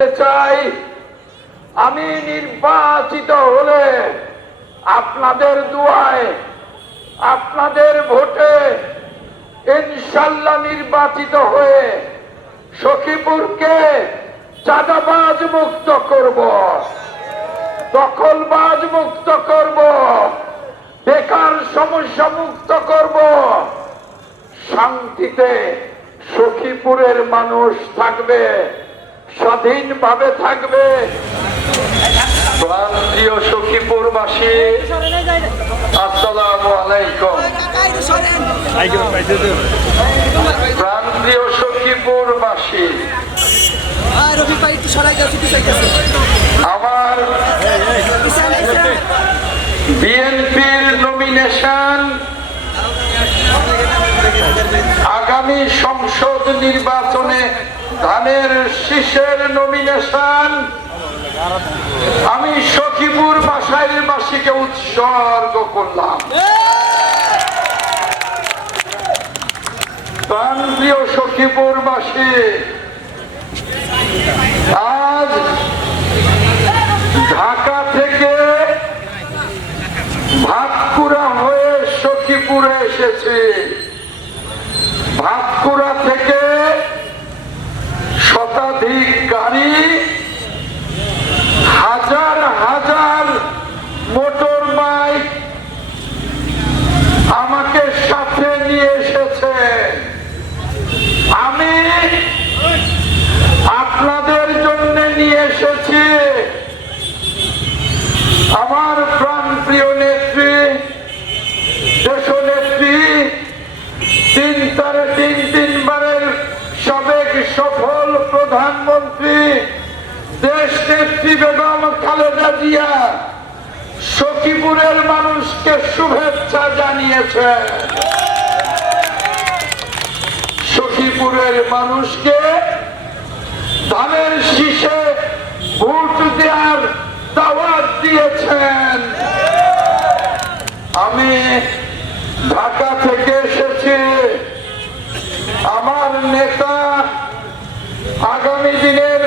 চাই, আমি নির্বাচিত হলে আপনাদের দুয়ায়, আপনাদের ভোটে ইনশাল্লাহ নির্বাচিত হয়ে সখীপুরকে চাঁদাবাজ মুক্ত করব, দখলবাজ মুক্ত করব, বেকার সমস্যা মুক্ত করব। শান্তিতে সখীপুরের মানুষ থাকবে। স্বাধীনভাবে থাকবে। সখীপুরবাসী আলাইকুম। বিএনপির নমিনেশন আগামী সংসদ নির্বাচনে ধানের শীষের নমিনেশন আমি সখীপুর বাসাইল বাসীকে উৎসর্গ করলাম। প্রাণপ্রিয় সখীপুরবাসী আজ ঢাকা থেকে ভাতকুড়া হয়ে সখীপুরে এসেছি ভাতকুড়া থেকে শতাধিক গাড়ি হাজার হাজার মোটর বাইক আমাকে সাথে নিয়ে এসেছে আমি আপনাদের জন্য নিয়ে এসেছি আমার প্রাণ প্রিয় নেত্রী দেশনেত্রী তিন তারে তিন তিনবারের সাবেক সফল প্রধানমন্ত্রী দেশ নেত্রী বেগম খালেদা জিয়া সখীপুরের মানুষকে শুভেচ্ছা জানিয়েছে। সখীপুরের মানুষকে ধানের শীষে ভোট দেওয়ার দাওয়াত দিয়েছেন। আমি ঢাকা থেকে এসেছি। আমার নেতা আগামী দিনের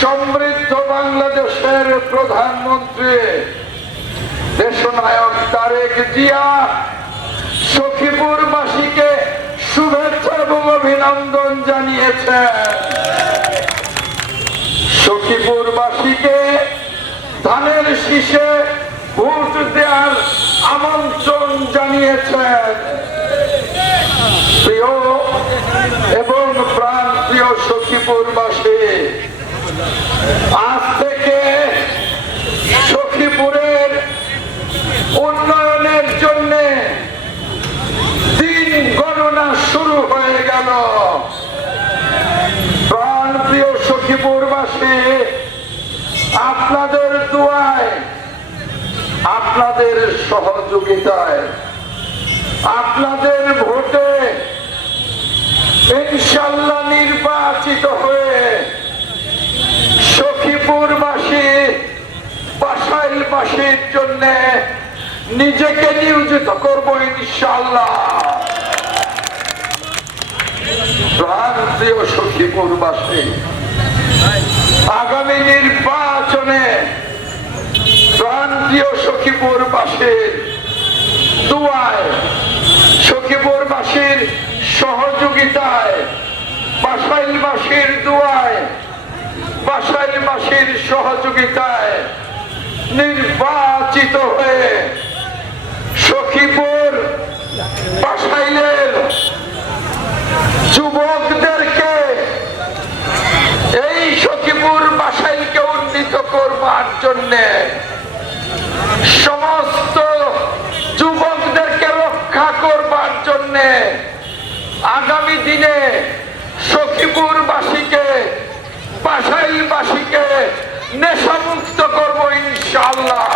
সমৃদ্ধ বাংলাদেশের প্রধানমন্ত্রী। দেশনায়ক তারেক জিয়া সখীপুরবাসীকে শুভেচ্ছা এবং অভিনন্দন জানিয়েছেন সখীপুরবাসীকে ধানের শীষে ভোট দেওয়ার আমন্ত্রণ জানিয়েছেন প্রিয় এবং প্রাণ প্রিয় সখীপুরবাসী, আজ থেকে সখীপুরের উন্নয়নের জন্য দিন গণনা শুরু হয়ে গেল প্রাণ প্রিয় সখীপুরবাসী আপনাদের দোয়ায়, আপনাদের সহযোগিতায়, আপনাদের ভোটে ইনশাল্লাহ নির্বাচিত হয়ে সখীপুরবাসী বাসাইলবাসীর জন্য নিজেকে নিয়োজিত করব ইনশাল্লাহ প্রাণ প্রিয় সখীপুরবাসী, আগামী নির্বাচনে প্রান্তীয় সখীপুরবাসীর দুয়ায় সখীপুরবাসীর সহযোগিতায়, বাসাইলবাসীর দুয়ায়, বাসাইলবাসীর সহযোগিতায় নির্বাচিত হয়ে সখীপুর বাসাইলের যুবকদেরকে এই সখীপুর বাসাইলকে উন্নীত করবার জন্য সমস্ত যুবকদেরকে রক্ষা করবার জন্য আগামী দিনে সখীপুরবাসীকে বাসাইলবাসীকে নেশামুক্ত করব ইনশাল্লাহ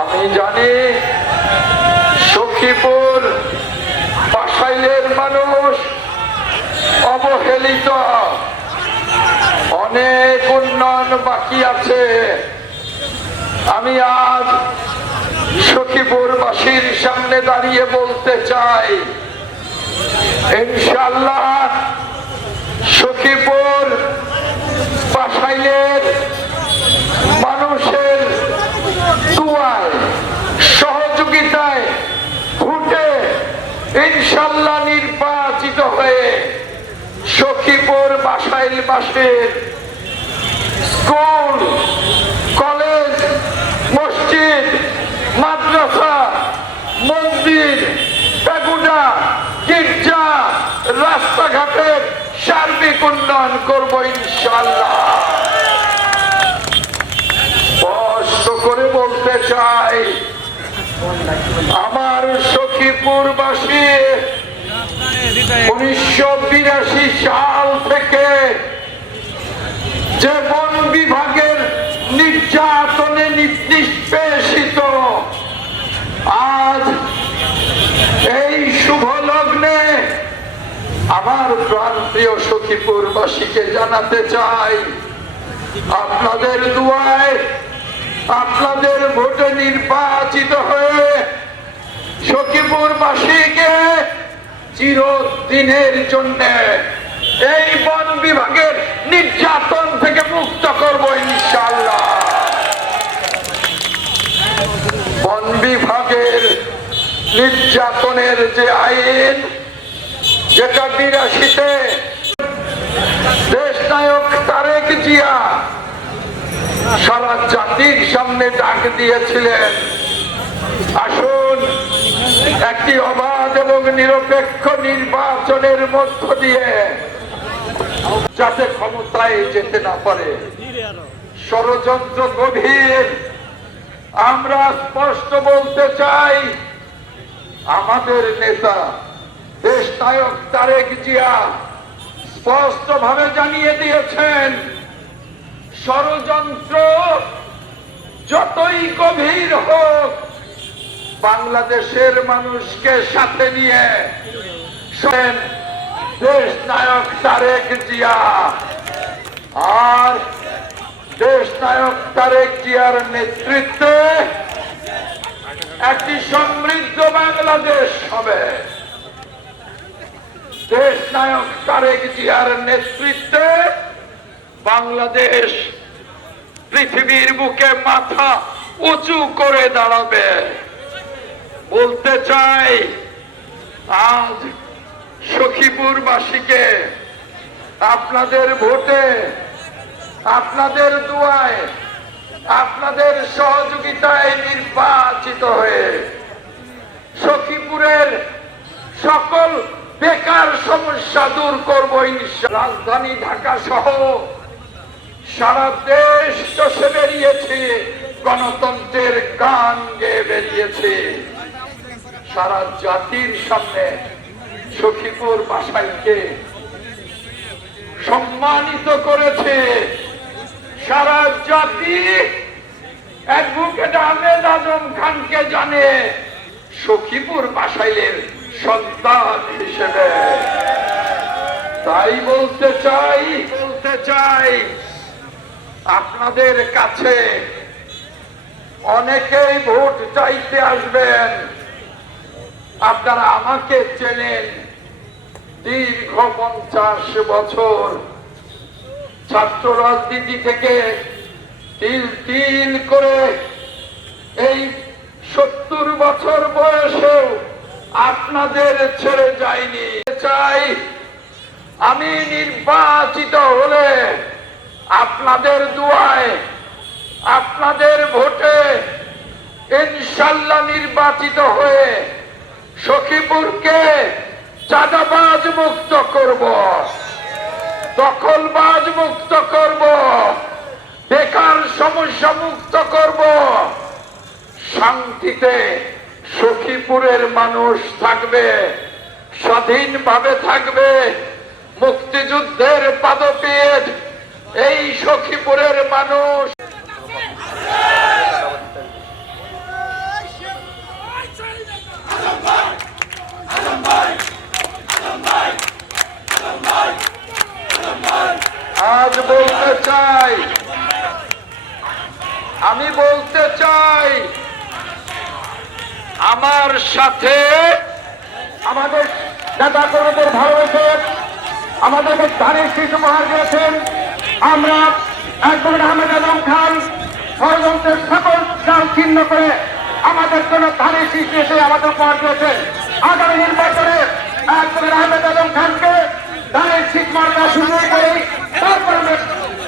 আমি জানি সখীপুর বাসাইলের মানুষ অবহেলিত। অনেক উন্নয়ন বাকি আছে। আমি আজ সখীপুরবাসীর সামনে দাঁড়িয়ে বলতে চাই ইনশাল্লাহ সখীপুর বাসাইলের মানুষের দুয়ায় সহযোগিতায় ঘুটে ইনশাল্লাহ নির্বাচিত হয়ে সখীপুর বাসাইল বাসের স্কুল, কলেজ মসজিদ, মাদ্রাসা, মন্দির পেগুডা গির্জা, রাস্তাঘাটের সার্বিক উন্নয়ন করব ইনশাল্লাহ করে বলতে চাই, আমার উনিশশো বিরাশি সাল থেকে যে বন বিভাগের নির্যাতনে নি- নিষ্পেষিত আজ এই শুভ লগ্নে আমার প্রান্তীয় সখীপুরবাসীকে জানাতে চাই, আপনাদের দুয়ায় আপনাদের ভোটে নির্বাচিত হয়ে সখীপুরবাসীকে চিরদিনের জন্য এই বন বিভাগের নির্যাতন থেকে মুক্ত করব ইনশাল্লাহ বন বিভাগের নির্যাতনের যে আইন যেটা বিরাশিতে নায়ক তারেক জিয়া সারা জাতির সামনে ডাক দিয়েছিলেন। আসুন, একটি অবাধ এবং নিরপেক্ষ নির্বাচনের মধ্য দিয়ে যাতে ক্ষমতায় যেতে না পারে। ষড়যন্ত্র গভীর। আমরা স্পষ্ট বলতে চাই, আমাদের নেতা দেশ নায়ক তারেক জিয়া স্পষ্ট ভাবে জানিয়ে দিয়েছেন, ষড়যন্ত্র যতই গভীর হোক, বাংলাদেশের মানুষকে সাথে নিয়ে দেশ নায়ক তারেক জিয়া। আর দেশ নায়ক তারেক জিয়ার নেতৃত্বে একটি সমৃদ্ধ বাংলাদেশ হবে। দেশ নায়ক তারেক জিয়ার নেতৃত্বে বাংলাদেশ পৃথিবীর বুকে মাথা উঁচু করে দাঁড়াবে। বলতে চাই, আজ সখীপুরবাসীকে আপনাদের ভোটে, আপনাদের দুয়ায়, আপনাদের সহযোগিতায় নির্বাচিত হয়ে সখীপুরের সকল বেকার সমস্যা দূর করব রাজধানী ঢাকা সহ সারা দেশ চষে বেরিয়েছে, গণতন্ত্রের গান গেয়ে বেরিয়েছে। সারা জাতির সামনে সখীপুর বাসাইকে সম্মানিত করেছে। সারা জাতি অ্যাডভোকেট আহমেদ আজম খানকে জানে সখীপুর বাসাইলের সন্তান হিসেবে। তাই বলতে চাই বলতে চাই, আপনাদের কাছে অনেকেই ভোট চাইতে আসবেন। আপনারা আমাকে চেনেন দীর্ঘ পঞ্চাশ বছর। ছাত্র রাজনীতি থেকে তিল তিল করে এই সত্তর বছর বয়সেও আপনাদের ছেড়ে যায়নি চাই আমি নির্বাচিত হলে আপনাদের দুয়ায়, আপনাদের ভোটে ইনশাল্লাহ নির্বাচিত হয়ে সখীপুরকে চাঁদাবাজ মুক্ত করব। দখলবাজ মুক্ত করব। বেকার সমস্যা মুক্ত করব। শান্তিতে সখীপুরের মানুষ থাকবে স্বাধীনভাবে থাকবে মুক্তিযুদ্ধের পাদপীঠ এই সখীপুরের মানুষ আজ বলতে চাই আমি বলতে চাই আমার সাথে আমাদের নেতা কর্মীদের ভালোবেসে আমাদেরকে ধানের শিশু উপহার দিয়েছেন। আমরা একদম আহমেদ আলম খান ষড়যন্ত্রের সকল চাল ছিন্ন করে আমাদের জন্য ধানের শিশু এসে আমাদের উপহার দিয়েছেন। আগামী নির্বাচনে একজন আহমেদ আলম খানকে তাদের শীত মার্কা শুরু করে তারপরে আমরা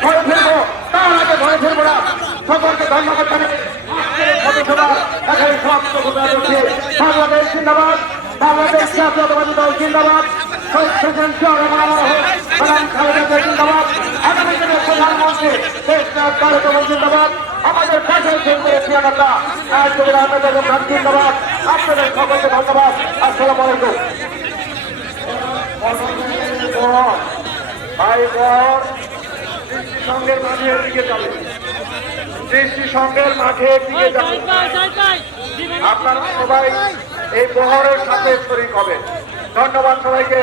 ঘরে ফিরবো তার আগে ঘরে ফিরবো না। সকলকে ধন্যবাদ জানিয়ে আজকের সদস্যরা এখানে সমাপ্ত ঘোষণা করছি বাংলাদেশ জিন্দাবাদ বাংলাদেশ জাতীয়তাবাদী দল জিন্দাবাদ প্রেসিডেন্ট জিয়া রহমান ম্যাডাম খালেদা জিন্দাবাদ আগামী দিনের প্রধানমন্ত্রী দেশ নায়ক জিন্দাবাদ আমাদের কাছে কেন্দ্রের ক্রিয়াকর্তা আজকের আহমেদ আলম জিন্দাবাদ। আপনাদের সকলকে ধন্যবাদ। আসসালামু আলাইকুম। ভাই বর দৃষ্টি সঙ্গের মাঠের দিকে যাবে সঙ্গের মাঠের দিকে যাবে আপনারা সবাই এই বহরের সাথে শরিক হবে ধন্যবাদ সবাইকে।